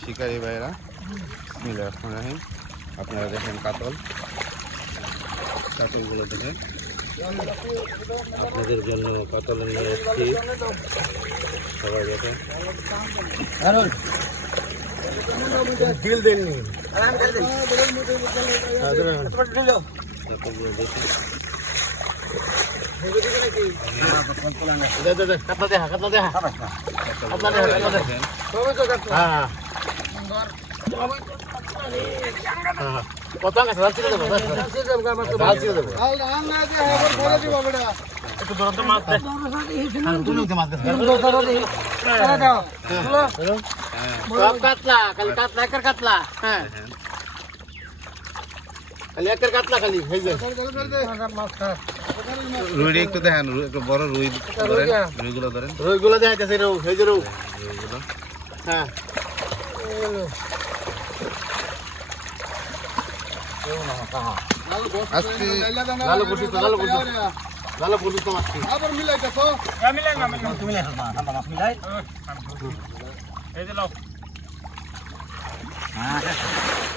শিকারি ভাইরা। বিসমিল্লাহির রহমানির রহিম। আপনারা দেখেন কাতলগুলো দেখেন, আপনাদের জন্য কাতল নিয়ে এসেছি। সবাই দেখেন বিল দেননি কাতলা খালি রুই একটু দেখেন, একটু বড় রুই রুইগুলো ধরেন, রুইগুলো দেখাইতেছে রুইগুলো হ্যাঁ আজকে লালো বসি তো মাছটি আবার মিলাইতেছো মিলাই না তুমি মিলাই না মাছ মিলাই এই যে লাও